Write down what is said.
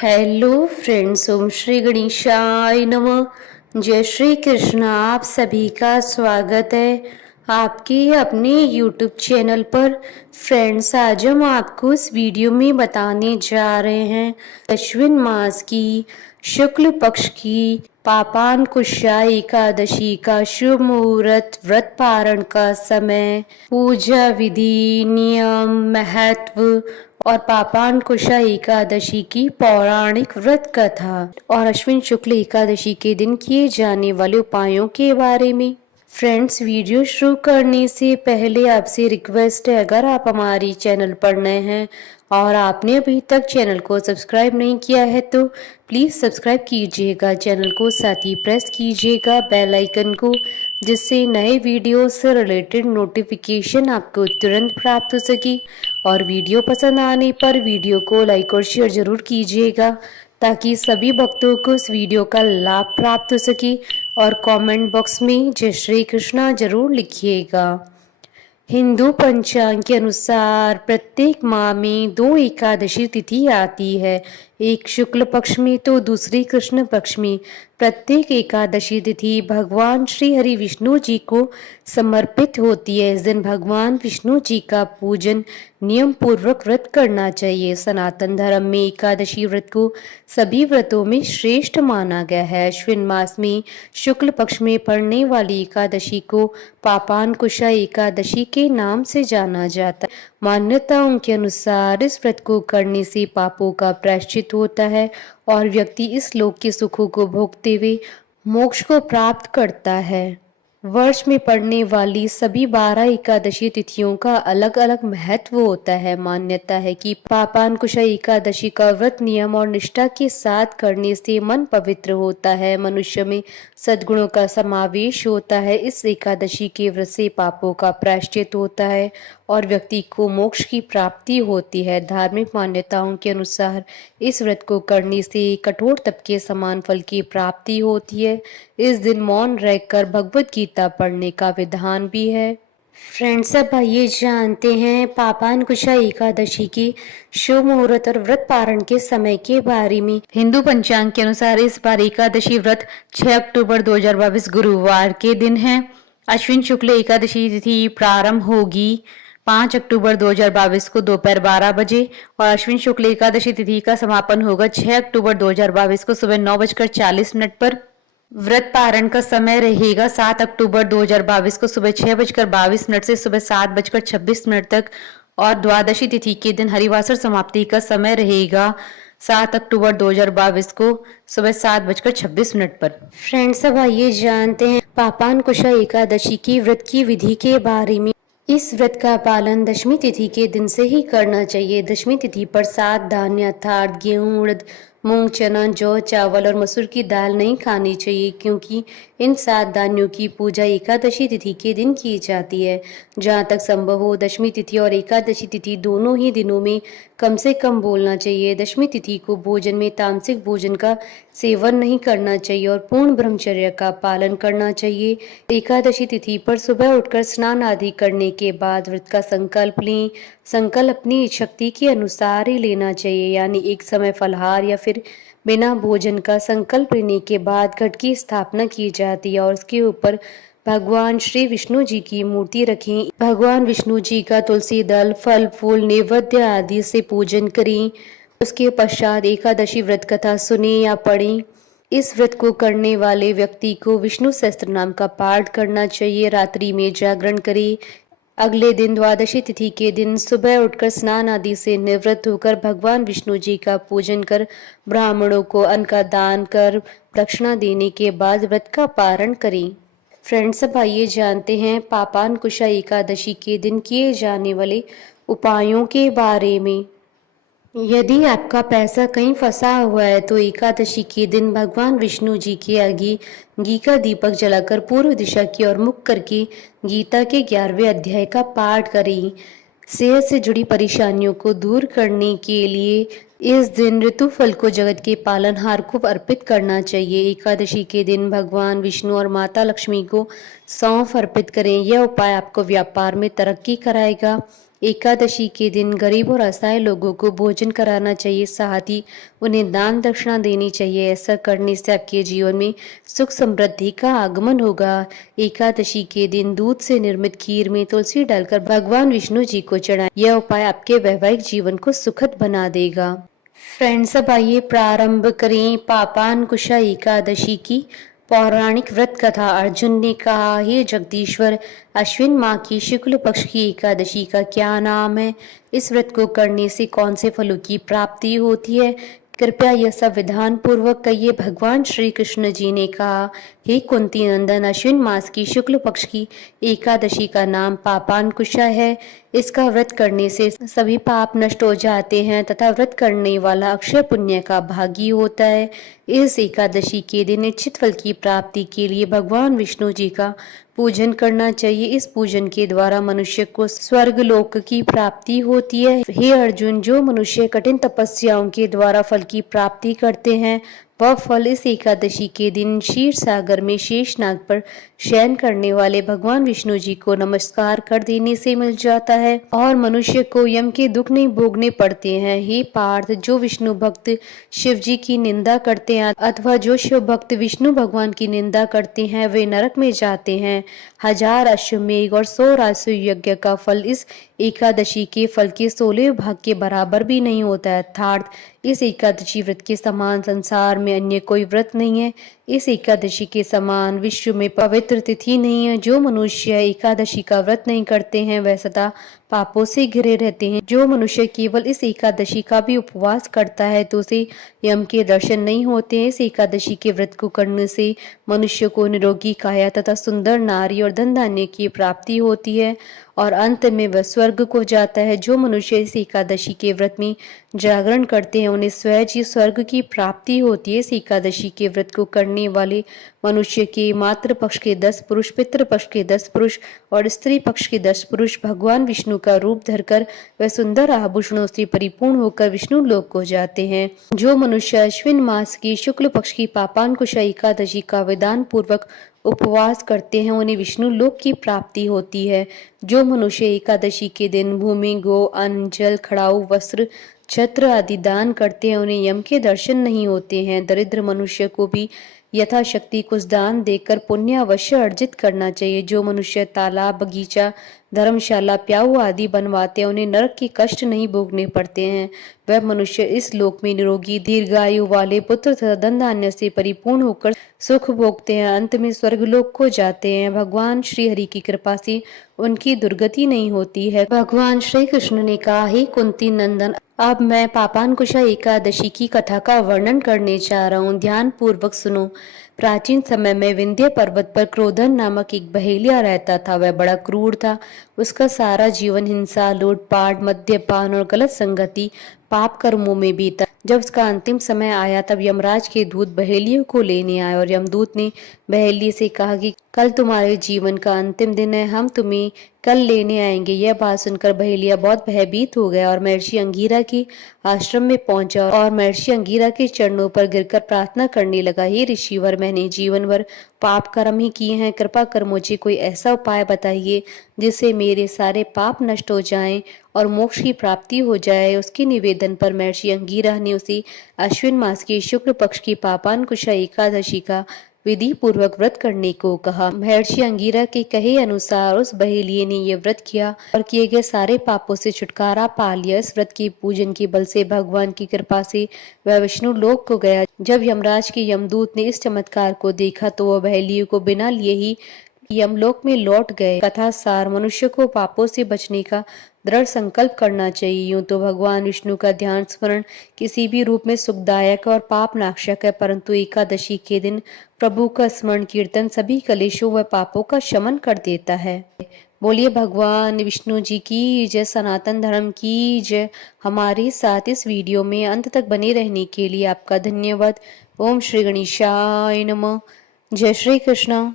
Hello friends, ओम श्री गणेशाय नमः। जय श्री कृष्ण। आप सभी का स्वागत है आपके अपने यूट्यूब चैनल पर। फ्रेंड्स, आज हम आपको इस वीडियो में बताने जा रहे हैं अश्विन मास की शुक्ल पक्ष की पापांकुशा एकादशी का शुभ मुहूर्त, व्रत पारण का समय, पूजा विधि, नियम, महत्व और पापांकुशा एकादशी की पौराणिक व्रत कथा और अश्विन शुक्ल एकादशी के दिन किए जाने वाले उपायों के बारे में। फ्रेंड्स, वीडियो शुरू करने से पहले आपसे रिक्वेस्ट है, अगर आप हमारी चैनल पर नए हैं और आपने अभी तक चैनल को सब्सक्राइब नहीं किया है तो प्लीज़ सब्सक्राइब कीजिएगा चैनल को, साथ ही प्रेस कीजिएगा बेल आइकन को, जिससे नए वीडियो से रिलेटेड नोटिफिकेशन आपको तुरंत प्राप्त हो सके। और वीडियो पसंद आने पर वीडियो को लाइक और शेयर जरूर कीजिएगा ताकि सभी भक्तों को इस वीडियो का लाभ प्राप्त हो सके। और कमेंट बॉक्स में जय श्री कृष्णा जरूर लिखिएगा। हिंदू पंचांग के अनुसार प्रत्येक माह में 2 एकादशी तिथि आती है, एक शुक्ल पक्ष में तो दूसरी कृष्ण पक्ष में। प्रत्येक एकादशी तिथि भगवान श्री हरि विष्णु जी को समर्पित होती है। इस दिन भगवान विष्णु जी का पूजन नियम पूर्वक व्रत करना चाहिए। सनातन धर्म में एकादशी व्रत को सभी व्रतों में श्रेष्ठ माना गया है। अश्विन मास में शुक्ल पक्ष में पड़ने वाली एकादशी को पापांकुशा एकादशी के नाम से जाना जाता है। मान्यताओं के अनुसार इस व्रत को करने से पापों का प्रायश्चित होता है और व्यक्ति इस लोक के सुखों को भोगते हुए मोक्ष को प्राप्त करता है। वर्ष में पड़ने वाली सभी 12 एकादशी तिथियों का अलग अलग महत्व होता है। मान्यता है कि पापांकुशा एकादशी का व्रत नियम और निष्ठा के साथ करने से मन पवित्र होता है, मनुष्य में सद्गुणों का समावेश होता है। इस एकादशी के व्रत से पापों का प्रायश्चित होता है और व्यक्ति को मोक्ष की प्राप्ति होती है। धार्मिक मान्यताओं के अनुसार इस व्रत को करने से कठोर तप के समान फल की प्राप्ति होती है। इस दिन मौन रहकर भगवत गीता पढ़ने का विधान भी है। फ्रेंड्स, अब आइए जानते हैं पापांकुशा एकादशी की शुभ मुहूर्त और व्रत पारण के समय के बारे में। हिंदू पंचांग के अनुसार इस बार एकादशी व्रत 6 अक्टूबर 2022 गुरुवार के दिन है। अश्विन शुक्ल एकादशी तिथि प्रारंभ होगी 5 अक्टूबर 2022 को दोपहर 12 बजे और अश्विन शुक्ल एकादशी तिथि का समापन होगा 6 अक्टूबर 2022 को सुबह 9:40 पर। व्रत पारण का समय रहेगा 7 अक्टूबर 2022 को सुबह 6:22 से सुबह 7:26 तक और द्वादशी तिथि के दिन हरिवासर समाप्ति का समय रहेगा 7 अक्टूबर 2022 को सुबह 7:26 पर। फ्रेंड्स, अब आइए जानते हैं पापांकुशा एकादशी की व्रत की विधि के बारे में। इस व्रत का पालन दशमी तिथि के दिन से ही करना चाहिए। दशमी तिथि पर 7 धान्य अर्थात गेहूं, उड़द, मूंग, चना, जौ, चावल और मसूर की दाल नहीं खानी चाहिए, क्योंकि इन 7 धान्यों की पूजा एकादशी तिथि के दिन की जाती है। जहाँ तक संभव हो दशमी तिथि और एकादशी तिथि दोनों ही दिनों में कम से कम बोलना चाहिए। दशमी तिथि को भोजन में तामसिक भोजन का सेवन नहीं करना चाहिए और पूर्ण ब्रह्मचर्य का पालन करना चाहिए। एकादशी तिथि पर सुबह उठकर स्नान आदि करने के बाद व्रत का संकल्प लें। संकल्प अपनी शक्ति के अनुसार ही लेना चाहिए, यानी एक समय फलाहार या फिर बिना भोजन का संकल्प लेने के बाद घट की स्थापना की जाती है और उसके ऊपर भगवान श्री विष्णु जी की मूर्ति रखें। भगवान विष्णु जी का तुलसी दल, फल फूल, नैवेद्य आदि से पूजन करें। उसके पश्चात एकादशी व्रत कथा सुने या पढ़ें। इस व्रत को करने वाले व्यक्ति को विष्णु सहस्त्र नाम का पाठ करना चाहिए। रात्रि में जागरण करें। अगले दिन द्वादशी तिथि के दिन सुबह उठकर स्नान आदि से निवृत्त होकर भगवान विष्णु जी का पूजन कर ब्राह्मणों को अन्न का दान कर दक्षिणा देने के बाद व्रत का पारण करें। फ्रेंड्स, अब आइए जानते हैं पापांकुशा एकादशी के दिन किए जाने वाले उपायों के बारे में। यदि आपका पैसा कहीं फंसा हुआ है तो एकादशी के दिन भगवान विष्णु जी के आगे घी का दीपक जलाकर पूर्व दिशा की ओर मुख करके गीता के 11वें अध्याय का पाठ करें। सेहत से जुड़ी परेशानियों को दूर करने के लिए इस दिन ऋतुफल को जगत के पालनहार को अर्पित करना चाहिए। एकादशी के दिन भगवान विष्णु और माता लक्ष्मी को सौंफ अर्पित करें। यह उपाय आपको व्यापार में तरक्की कराएगा। एकादशी के दिन गरीब और असहाय लोगों को भोजन कराना चाहिए, साथ ही उन्हें दान दक्षिणा देनी चाहिए। ऐसा करने से आपके जीवन में सुख समृद्धि का आगमन होगा। एकादशी के दिन दूध से निर्मित खीर में तुलसी डालकर भगवान विष्णु जी को चढ़ाएं। यह उपाय आपके वैवाहिक जीवन को सुखद बना देगा। फ्रेंड्स, अब आइए प्रारंभ करें पापांकुशा एकादशी की पौराणिक व्रत कथा। अर्जुन ने कहा, हे जगदीश्वर, अश्विन माह की शुक्ल पक्ष की एकादशी का क्या नाम है? इस व्रत को करने से कौन से फलों की प्राप्ति होती है? कृपया यह सब विधान पूर्वक कहिए। भगवान श्री कृष्ण जी ने कहा, हे कुंती नंदन, अश्विन मास की शुक्ल पक्ष की एकादशी का नाम पापांकुशा है। इसका व्रत करने से सभी पाप नष्ट हो जाते हैं तथा व्रत करने वाला अक्षय पुण्य का भागी होता है। इस एकादशी के दिन इच्छित फल की प्राप्ति के लिए भगवान विष्णु जी का पूजन करना चाहिए। इस पूजन के द्वारा मनुष्य को स्वर्ग लोक की प्राप्ति होती है। हे अर्जुन, जो मनुष्य कठिन तपस्याओं के द्वारा फल की प्राप्ति करते हैं, वह फल इस एकादशी के दिन क्षीर सागर में शेषनाग पर शयन करने वाले भगवान विष्णु जी को नमस्कार कर देने से मिल जाता है और मनुष्य को यम के दुख नहीं भोगने पड़ते हैं। हे पार्थ, जो विष्णु भक्त शिव जी की निंदा करते हैं अथवा जो शिव भक्त विष्णु भगवान की निंदा करते हैं, वे नरक में जाते हैं। 1000 अश्वमेघ और 100 राजसूय यज्ञ का फल इस एकादशी के फल के 16 भाग के बराबर भी नहीं होता है। अर्थात इस एकादशी व्रत के समान संसार में अन्य कोई व्रत नहीं है। इस एकादशी के समान विश्व में पवित्र तिथि नहीं है। जो मनुष्य एकादशी का व्रत नहीं करते हैं, वह सदा पापों से घिरे रहते हैं। जो मनुष्य केवल इस एकादशी का भी उपवास करता है, तो उसे यम के दर्शन नहीं होते हैं। इस एकादशी के व्रत को करने से मनुष्य को निरोगी काया तथा सुंदर नारी और धन धान्य की प्राप्ति होती है और अंत में वह स्वर्ग को जाता है। जो मनुष्य इस एकादशी के व्रत में जागरण करते हैं, उन्हें स्वयं ही स्वर्ग की प्राप्ति होती है। इस एकादशी के व्रत को करने वाले मनुष्य के मातृ पक्ष के 10 पुरुष, पितृ पक्ष के 10 पुरुष और स्त्री पक्ष के 10 पुरुष भगवान विष्णु का रूप धरकर वह सुंदर आभूषणों से परिपूर्ण होकर विष्णु लोक को जाते हैं। जो मनुष्य अश्विन मास की शुक्ल पक्ष की पापांकुशा एकादशी का विधान पूर्वक उपवास करते हैं, उन्हें विष्णु लोक की प्राप्ति होती है। जो मनुष्य एकादशी के दिन भूमि, गो, अन्न, जल, खड़ाऊ, वस्त्र, छत्र आदि दान करते हैं, उन्हें यम के दर्शन नहीं होते हैं। दरिद्र मनुष्य को भी यथाशक्ति कुछ दान देकर पुण्य अवश्य अर्जित करना चाहिए। जो मनुष्य तालाब, बगीचा, धर्मशाला, प्याऊ आदि बनवाते हैं, उन्हें नरक के कष्ट नहीं भोगने पड़ते हैं। वह मनुष्य इस लोक में निरोगी, दीर्घायु वाले पुत्र तथा धन धान्य से परिपूर्ण होकर सुख भोगते हैं। अंत में स्वर्गलोक को जाते हैं। भगवान श्री हरि की कृपा से उनकी दुर्गति नहीं होती है। भगवान श्री कृष्ण ने कहा, हे कुंती नंदन, अब मैं पापांकुशा एकादशी की कथा का वर्णन करने जा रहा हूँ। ध्यान पूर्वक सुनो। प्राचीन समय में विंध्य पर्वत पर क्रोधन नामक एक बहेलिया रहता था। वह बड़ा क्रूर था। उसका सारा जीवन हिंसा, लूटपाट, मद्यपान और गलत संगति, पाप कर्मों में बीता। जब उसका अंतिम समय आया, तब यमराज के दूत बहेलियों को लेने आए और यमदूत ने बहेलिये से कहा कि कल तुम्हारे जीवन का अंतिम दिन है, हम तुम्हें कल लेने आएंगे। यह बात सुनकर बहेलिया बहुत भयभीत हो गया और महर्षि अंगीरा के आश्रम में पहुंचा और महर्षि अंगीरा के चरणों पर गिरकर प्रार्थना करने लगा, हे ऋषिवर, मैंने जीवन भर पाप कर्म ही किए हैं। कृपा कर मुझे कोई ऐसा उपाय बताइए जिससे मेरे सारे पाप नष्ट हो जाएं और मोक्ष की प्राप्ति हो जाए। उसके निवेदन पर महर्षि अंगीरा ने उसे अश्विन मास की शुक्ल पक्ष की पापांकुशा एकादशी का विधि पूर्वक व्रत करने को कहा। महर्षि अंगीरा के कहे अनुसार उस बहेलिये ने यह व्रत किया और किए गए सारे पापों से छुटकारा पा लिया। इस व्रत के पूजन के बल से भगवान की कृपा से वह विष्णु लोक को गया। जब यमराज के यमदूत ने इस चमत्कार को देखा, तो वह बहेलिये को बिना लिए ही यमलोक में लौट गए। कथा सार, मनुष्य को पापों से बचने का दृढ़ संकल्प करना चाहिए। यूं तो भगवान विष्णु का ध्यान स्मरण किसी भी रूप में सुखदायक और पाप नाशक है, परंतु एकादशी के दिन प्रभु का स्मरण कीर्तन सभी कलेशों व पापों का शमन कर देता है। बोलिए भगवान विष्णु जी की जय, सनातन धर्म की जय। हमारे साथ इस वीडियो में अंत तक बने रहने के लिए आपका धन्यवाद। ओम श्री गणेशाय नमः। जय श्री कृष्ण।